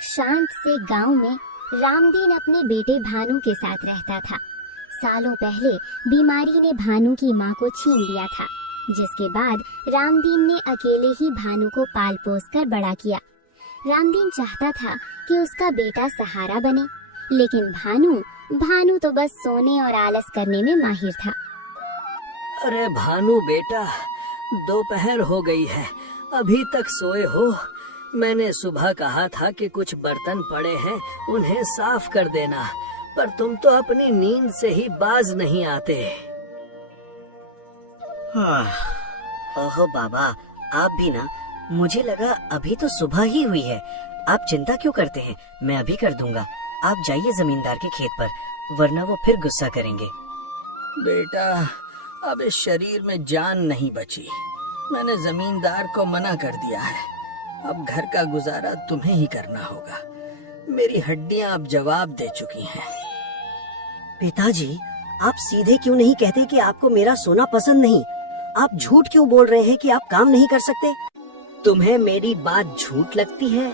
एक शांत से गांव में रामदीन अपने बेटे भानु के साथ रहता था। सालों पहले बीमारी ने भानु की मां को छीन लिया था, जिसके बाद रामदीन ने अकेले ही भानु को पाल पोस कर बड़ा किया। रामदीन चाहता था कि उसका बेटा सहारा बने, लेकिन भानु तो बस सोने और आलस करने में माहिर था। अरे भानु बेटा, दोपहर हो गई है, अभी तक सोए हो? मैंने सुबह कहा था कि कुछ बर्तन पड़े हैं, उन्हें साफ कर देना, पर तुम तो अपनी नींद से ही बाज नहीं आते। ओहो बाबा, आप भी ना। मुझे लगा अभी तो सुबह ही हुई है। आप चिंता क्यों करते हैं, मैं अभी कर दूंगा। आप जाइए जमींदार के खेत पर, वरना वो फिर गुस्सा करेंगे। बेटा, अब इस शरीर में जान नहीं बची। मैंने जमींदार को मना कर दिया है। अब घर का गुजारा तुम्हें ही करना होगा। मेरी हड्डियां अब जवाब दे चुकी हैं। पिताजी, आप सीधे क्यों नहीं कहते कि आपको मेरा सोना पसंद नहीं? आप झूठ क्यों बोल रहे हैं कि आप काम नहीं कर सकते? तुम्हें मेरी बात झूठ लगती है?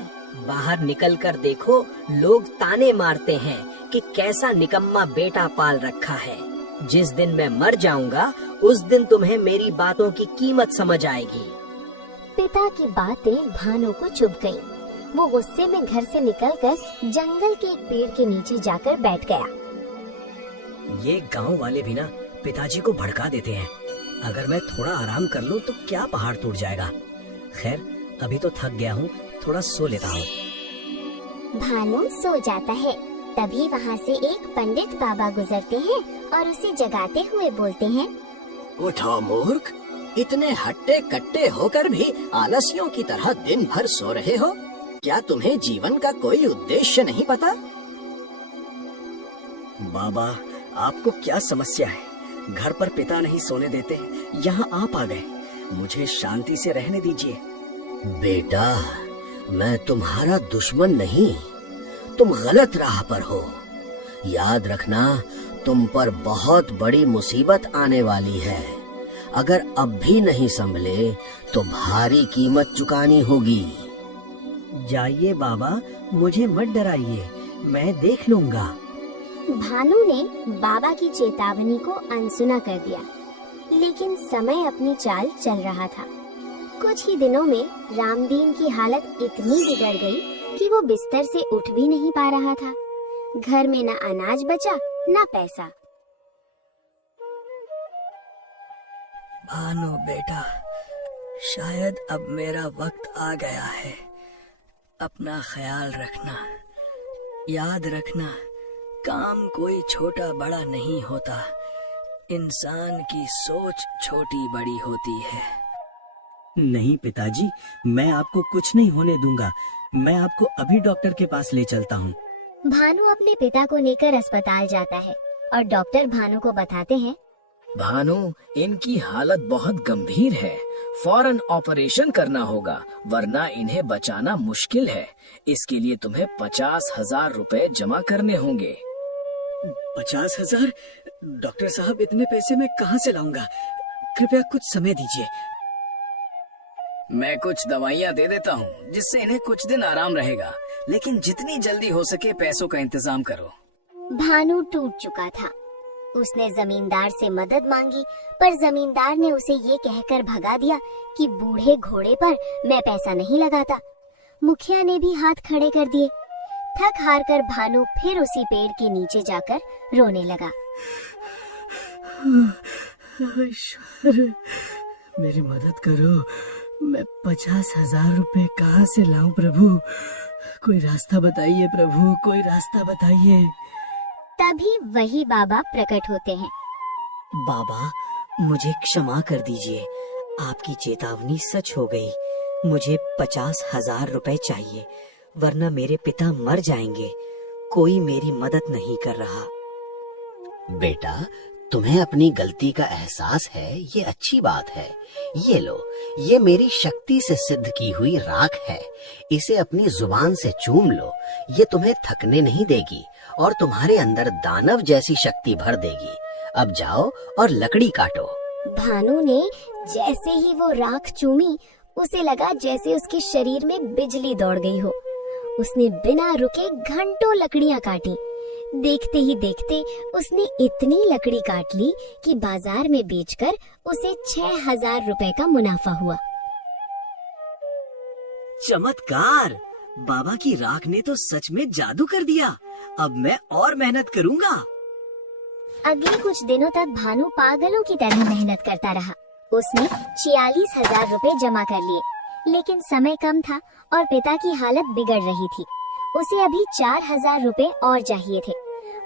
बाहर निकल कर देखो, लोग ताने मारते हैं कि कैसा निकम्मा बेटा पाल रखा है। जिस दिन मैं मर जाऊंगा, उस दिन तुम्हें मेरी बातों की कीमत समझ आएगी। पिता की बातें भानु को चुभ गईं। वो गुस्से में घर से निकलकर जंगल के एक पेड़ के नीचे जाकर बैठ गया। ये गांव वाले भी ना पिताजी को भड़का देते हैं। अगर मैं थोड़ा आराम कर लूं तो क्या पहाड़ टूट जाएगा। खैर, अभी तो थक गया हूँ, थोड़ा सो लेता हूँ। भानु सो जाता है। तभी वहाँ से एक पंडित बाबा गुजरते हैं और उसे जगाते हुए बोलते हैं, उठो मूर्ख, इतने हट्टे कट्टे होकर भी आलसियों की तरह दिन भर सो रहे हो। क्या तुम्हें जीवन का कोई उद्देश्य नहीं पता? बाबा, आपको क्या समस्या है? घर पर पिता नहीं सोने देते, यहाँ आप आ गए। मुझे शांति से रहने दीजिए। बेटा, मैं तुम्हारा दुश्मन नहीं, तुम गलत राह पर हो। याद रखना, तुम पर बहुत बड़ी मुसीबत आने वाली है। अगर अब भी नहीं संभले तो भारी कीमत चुकानी होगी। जाइए बाबा, मुझे मत डराइए, मैं देख लूंगा। भानु ने बाबा की चेतावनी को अनसुना कर दिया, लेकिन समय अपनी चाल चल रहा था। कुछ ही दिनों में रामदीन की हालत इतनी बिगड़ गई कि वो बिस्तर से उठ भी नहीं पा रहा था। घर में न अनाज बचा न पैसा। भानु बेटा, शायद अब मेरा वक्त आ गया है। अपना ख्याल रखना। याद रखना, काम कोई छोटा बड़ा नहीं होता, इंसान की सोच छोटी बड़ी होती है। नहीं पिताजी, मैं आपको कुछ नहीं होने दूंगा। मैं आपको अभी डॉक्टर के पास ले चलता हूँ। भानु अपने पिता को लेकर अस्पताल जाता है और डॉक्टर भानु को बताते हैं, भानु, इनकी हालत बहुत गंभीर है, फौरन ऑपरेशन करना होगा, वरना इन्हें बचाना मुश्किल है। इसके लिए तुम्हें 50,000 रुपए जमा करने होंगे। 50,000? डॉक्टर साहब, इतने पैसे मैं कहाँ से लाऊंगा? कृपया कुछ समय दीजिए। मैं कुछ दवाइयाँ दे देता हूँ, जिससे इन्हें कुछ दिन आराम रहेगा, लेकिन जितनी जल्दी हो सके पैसों का इंतजाम करो। भानु टूट चुका था। उसने जमींदार से मदद मांगी, पर जमींदार ने उसे ये कहकर भगा दिया कि बूढ़े घोड़े पर मैं पैसा नहीं लगाता। मुखिया ने भी हाथ खड़े कर दिए। थक हार कर भानु फिर उसी पेड़ के नीचे जाकर रोने लगा। ईश्वर, मेरी मदद करो। मैं 50,000 रुपए कहाँ से लाऊं प्रभु? कोई रास्ता बताइए प्रभु, कोई रास्ता बताइए। तभी वही बाबा प्रकट होते हैं। बाबा, मुझे क्षमा कर दीजिए। आपकी चेतावनी सच हो गई। मुझे 50,000 रुपए चाहिए, वरना मेरे पिता मर जाएंगे। कोई मेरी मदद नहीं कर रहा। बेटा, तुम्हें अपनी गलती का एहसास है, ये अच्छी बात है। ये लो, ये मेरी शक्ति से सिद्ध की हुई राख है। इसे अपनी जुबान से चूम लो। ये तुम्हें थकने नहीं देगी और तुम्हारे अंदर दानव जैसी शक्ति भर देगी। अब जाओ और लकड़ी काटो। भानु ने जैसे ही वो राख चूमी, उसे लगा जैसे उसके शरीर में बिजली दौड़ गई हो। उसने बिना रुके घंटों लकड़ियां काटी। देखते ही देखते उसने इतनी लकड़ी काट ली कि बाजार में बेचकर उसे 6,000 रुपए का मुनाफा हुआ। चमत्कार! बाबा की राख ने तो सच में जादू कर दिया। अब मैं और मेहनत करूंगा। अगले कुछ दिनों तक भानु पागलों की तरह मेहनत करता रहा। उसने 46,000 रुपए जमा कर लिए, लेकिन समय कम था और पिता की हालत बिगड़ रही थी। उसे अभी 4,000 रुपए और चाहिए थे।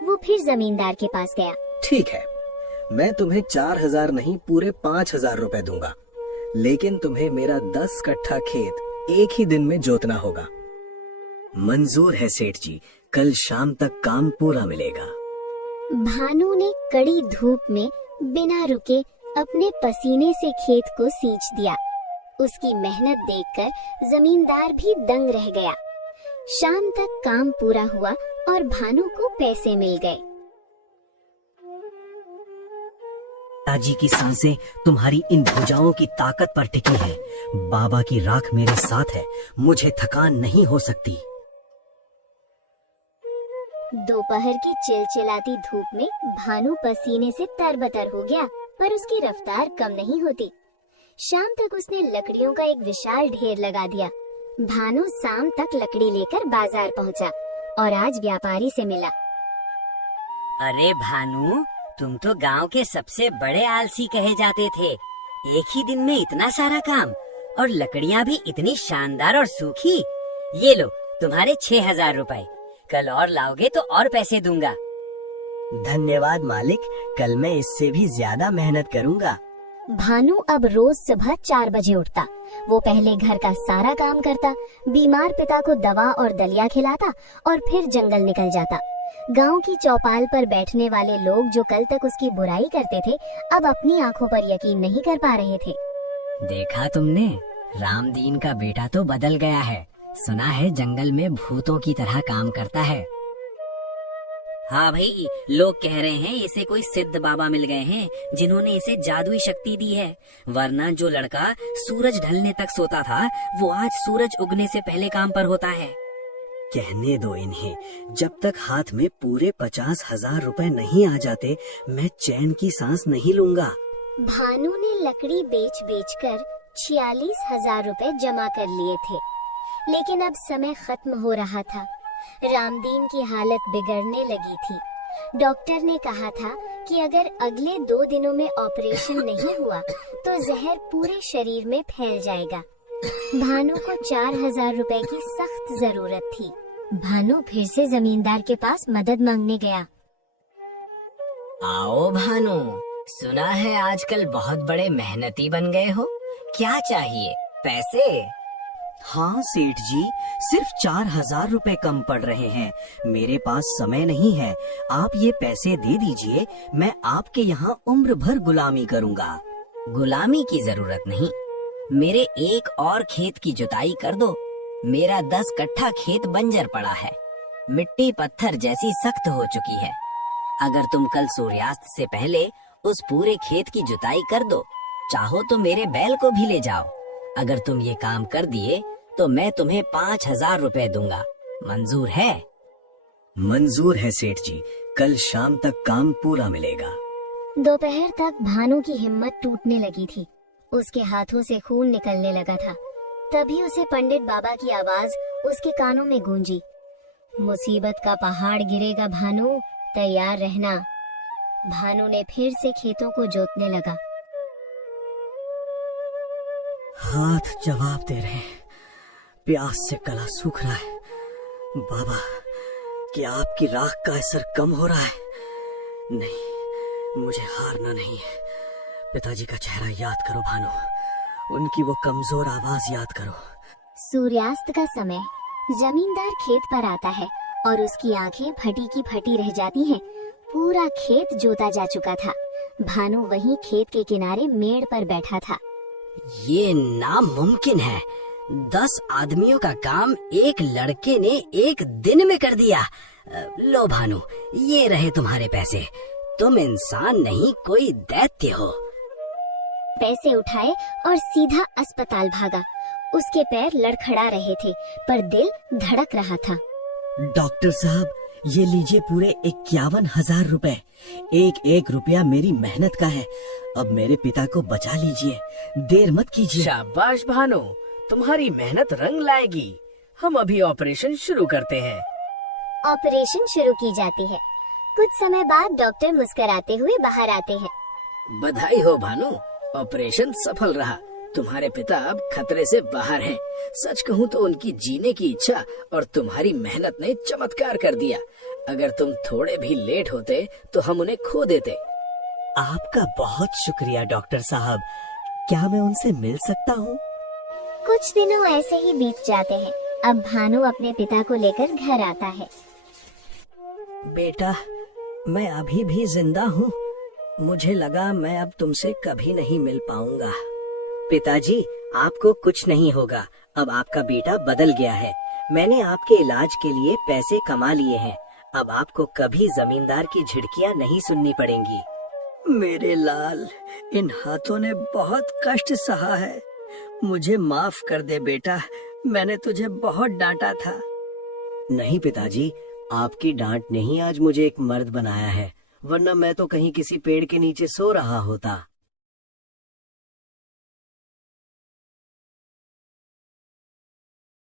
वो फिर जमींदार के पास गया। ठीक है, मैं तुम्हें 4,000 नहीं पूरे 5,000 रुपए दूंगा, लेकिन तुम्हें मेरा 10 कट्ठा खेत एक ही दिन में जोतना होगा। मंजूर है सेठ जी, कल शाम तक काम पूरा मिलेगा। भानु ने कड़ी धूप में बिना रुके अपने पसीने से खेत को सींच दिया। उसकी मेहनत देखकर जमींदार भी दंग रह गया। शाम तक काम पूरा हुआ और भानु को पैसे मिल गए। पिताजी की सांसें तुम्हारी इन भुजाओं की ताकत पर टिकी है। बाबा की राख मेरे साथ है, मुझे थकान नहीं हो सकती। दोपहर की चिलचिलाती धूप में भानु पसीने से तरबतर हो गया, पर उसकी रफ्तार कम नहीं होती। शाम तक उसने लकड़ियों का एक विशाल ढेर लगा दिया। भानु शाम तक लकड़ी लेकर बाजार पहुंचा और आज व्यापारी से मिला। अरे भानु, तुम तो गांव के सबसे बड़े आलसी कहे जाते थे। एक ही दिन में इतना सारा काम, और लकड़ियां भी इतनी शानदार और सूखी। ये लो तुम्हारे 6,000 रुपए। कल और लाओगे तो और पैसे दूंगा। धन्यवाद मालिक, कल मैं इससे भी ज्यादा मेहनत करूंगा। भानु अब रोज सुबह 4 बजे उठता। वो पहले घर का सारा काम करता, बीमार पिता को दवा और दलिया खिलाता और फिर जंगल निकल जाता। गांव की चौपाल पर बैठने वाले लोग जो कल तक उसकी बुराई करते थे, अब अपनी आंखों पर यकीन नहीं कर पा रहे थे। देखा तुमने, रामदीन का बेटा तो बदल गया है। सुना है जंगल में भूतों की तरह काम करता है। हाँ भाई, लोग कह रहे हैं इसे कोई सिद्ध बाबा मिल गए हैं जिन्होंने इसे जादुई शक्ति दी है। वरना जो लड़का सूरज ढलने तक सोता था, वो आज सूरज उगने से पहले काम पर होता है। कहने दो इन्हें, जब तक हाथ में पूरे 50,000 रुपए नहीं आ जाते, मैं चैन की सांस नहीं लूंगा। भानु ने लकड़ी बेच बेचकर 46,000 रुपए जमा कर लिए थे, लेकिन अब समय खत्म हो रहा था। रामदीन की हालत बिगड़ने लगी थी। डॉक्टर ने कहा था कि अगर अगले 2 दिनों में ऑपरेशन नहीं हुआ तो जहर पूरे शरीर में फैल जाएगा। भानु को 4,000 रुपए की सख्त जरूरत थी। भानु फिर से जमींदार के पास मदद मांगने गया। आओ भानु, सुना है आजकल बहुत बड़े मेहनती बन गए हो। क्या चाहिए? पैसे? हाँ सेठ जी, सिर्फ 4,000 रुपए कम पड़ रहे हैं। मेरे पास समय नहीं है, आप ये पैसे दे दीजिए, मैं आपके यहाँ उम्र भर गुलामी करूँगा। गुलामी की जरूरत नहीं, मेरे एक और खेत की जुताई कर दो। मेरा 10 कट्ठा खेत बंजर पड़ा है, मिट्टी पत्थर जैसी सख्त हो चुकी है। अगर तुम कल सूर्यास्त से पहले उस पूरे खेत की जुताई कर दो, चाहो तो मेरे बैल को भी ले जाओ। अगर तुम ये काम कर दिए तो मैं तुम्हें 5,000 रुपए दूंगा। मंजूर है? मंजूर है सेठ जी, कल शाम तक काम पूरा मिलेगा। दोपहर तक भानु की हिम्मत टूटने लगी थी। उसके हाथों से खून निकलने लगा था। तभी उसे पंडित बाबा की आवाज उसके कानों में गूंजी। मुसीबत का पहाड़ गिरेगा भानु, तैयार रहना। भानु ने फिर से खेतों को जोतने लगा। हाथ जवाब दे रहे हैं, प्यास से गला सूख रहा है। बाबा, क्या आपकी राख का असर कम हो रहा है? नहीं, मुझे हारना नहीं है। पिताजी का चेहरा याद करो भानु, उनकी वो कमजोर आवाज याद करो। सूर्यास्त का समय जमींदार खेत पर आता है और उसकी आंखें फटी की फटी रह जाती हैं। पूरा खेत जोता जा चुका था। भानु वहीं खेत के किनारे मेड़ पर बैठा था। ये नामुमकिन है। 10 आदमियों का काम एक लड़के ने एक दिन में कर दिया। लो भानु, ये रहे तुम्हारे पैसे। तुम इंसान नहीं, कोई दैत्य हो। पैसे उठाए और सीधा अस्पताल भागा। उसके पैर लड़खड़ा रहे थे पर दिल धड़क रहा था। डॉक्टर साहब, ये लीजिए पूरे 51,000 रुपए। एक एक रुपया मेरी मेहनत का है। अब मेरे पिता को बचा लीजिए, देर मत कीजिए। शाबाश भानु, तुम्हारी मेहनत रंग लाएगी। हम अभी ऑपरेशन शुरू करते हैं। ऑपरेशन शुरू की जाती है। कुछ समय बाद डॉक्टर मुस्कुराते हुए बाहर आते हैं। बधाई हो भानु, ऑपरेशन सफल रहा। तुम्हारे पिता अब खतरे से बाहर हैं। सच कहूँ तो उनकी जीने की इच्छा और तुम्हारी मेहनत ने चमत्कार कर दिया। अगर तुम थोड़े भी लेट होते तो हम उन्हें खो देते। आपका बहुत शुक्रिया डॉक्टर साहब। क्या मैं उनसे मिल सकता हूँ? कुछ दिनों ऐसे ही बीत जाते हैं। अब भानु अपने पिता को लेकर घर आता है। बेटा, मैं अभी भी जिंदा हूँ। मुझे लगा मैं अब तुमसे कभी नहीं मिल पाऊंगा। पिताजी, आपको कुछ नहीं होगा। अब आपका बेटा बदल गया है। मैंने आपके इलाज के लिए पैसे कमा लिए हैं। अब आपको कभी जमींदार की झिड़कियाँ नहीं सुननी पड़ेंगी। मेरे लाल, इन हाथों ने बहुत कष्ट सहा है। मुझे माफ कर दे बेटा, मैंने तुझे बहुत डांटा था। नहीं पिताजी, आपकी डांट ने ही आज मुझे एक मर्द बनाया है, वरना मैं तो कहीं किसी पेड़ के नीचे सो रहा होता।